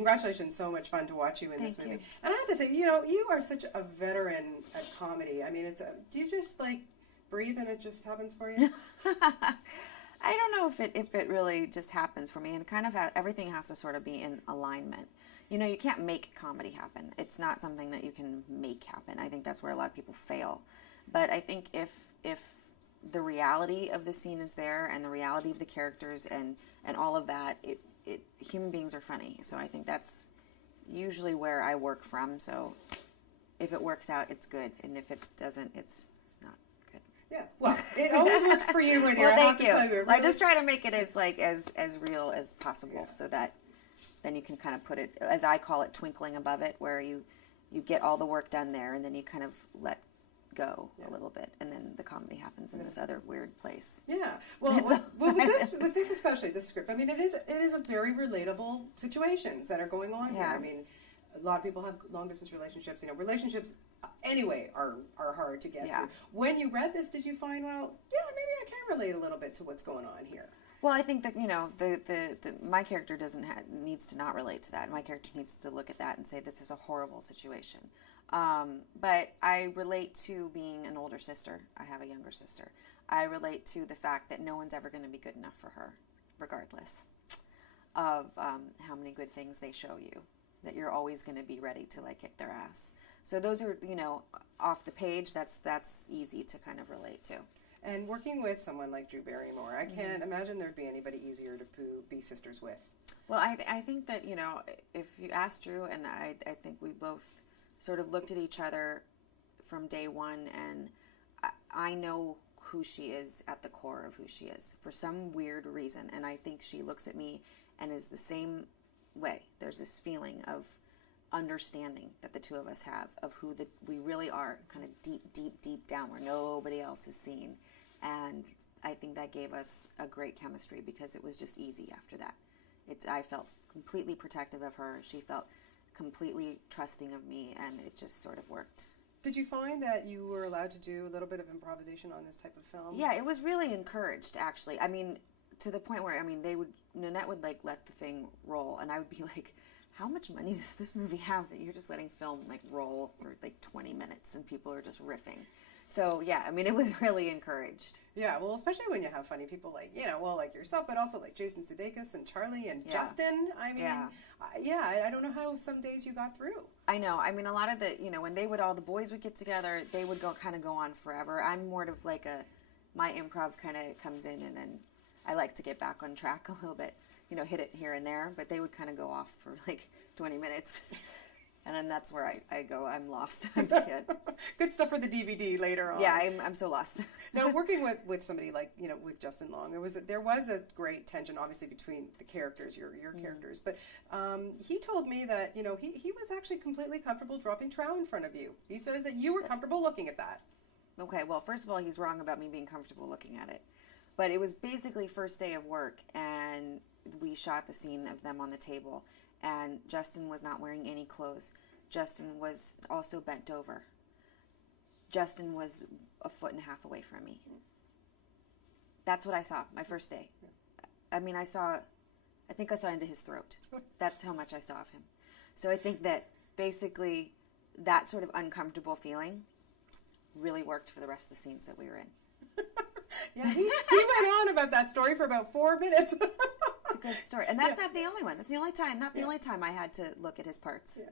congratulations. So much fun to watch you in this movie. And I have to say, you are such a veteran at comedy. I mean, do you just like breathe and it just happens for you? I don't know if it really just happens for me, and kind of everything has to sort of be in alignment. You can't make comedy happen. It's not something that you can make happen. I think that's where a lot of people fail. But I think if the reality of the scene is there, and the reality of the characters and all of that, human beings are funny. So I think that's usually where I work from. So if it works out, it's good, and if it doesn't, it's not good. Yeah, well, it always works for you, my dear. Well, thank you. Really... I just try to make it as real as possible, so that then you can kind of put it, as I call it, twinkling above it, where you get all the work done there, and then you kind of let go a little bit, and then the comedy happens in this other weird place. Yeah, well, with this especially, this script, I mean, it is a very relatable situations that are going on here. I mean, a lot of people have long distance relationships. Relationships anyway are hard to get through. When you read this, did you find, well, yeah, maybe I can relate a little bit to what's going on here? Well, I think that my character needs to not relate to that. My character needs to look at that and say, this is a horrible situation. But I relate to being an older sister. I have a younger sister. I relate to the fact that no one's ever going to be good enough for her, regardless of how many good things they show you. That you're always going to be ready to kick their ass. So those are off the page. That's easy to kind of relate to. And working with someone like Drew Barrymore, I can't imagine there'd be anybody easier to be sisters with. Well, I think that if you ask Drew, and I think we both sort of looked at each other from day one, and I know who she is at the core of who she is for some weird reason, and I think she looks at me and is the same way. There's this feeling of understanding that the two of us have of who we really are, kind of deep down, where nobody else is seen. And I think that gave us a great chemistry, because it was just easy after that. I felt completely protective of her. She felt completely trusting of me, and it just sort of worked. Did you find that you were allowed to do a little bit of improvisation on this type of film? Yeah, it was really encouraged, actually. I mean, to the point where, Nanette would let the thing roll, and I would be like, how much money does this movie have that you're just letting film roll for 20 minutes and people are just riffing? So yeah, it was really encouraged. Yeah, well, especially when you have funny people like yourself, but also like Jason Sudeikis and Charlie and Justin. I don't know how some days you got through. I know. A lot of the, when all the boys would get together, they would go on forever. I'm more of my improv kind of comes in, and then I like to get back on track a little bit, hit it here and there, but they would kind of go off for 20 minutes. And then that's where I go, I'm lost. I'm the kid. Good stuff for the DVD later on. Yeah, I'm so lost. Now, working with somebody like, with Justin Long, there was a great tension, obviously, between the characters, your characters. But he told me that, he was actually completely comfortable dropping trow in front of you. He says that you were comfortable looking at that. Okay, well, first of all, he's wrong about me being comfortable looking at it. But it was basically first day of work, and we shot the scene of them on the table. And Justin was not wearing any clothes. Justin was also bent over. Justin was 1.5 feet away from me. That's what I saw my first day. I think I saw into his throat. That's how much I saw of him. So I think that basically that sort of uncomfortable feeling really worked for the rest of the scenes that we were in. Yeah, he went on about that story for about 4 minutes. It's a good story. And that's not the only one. That's the only time, not the only time I had to look at his parts. Yeah.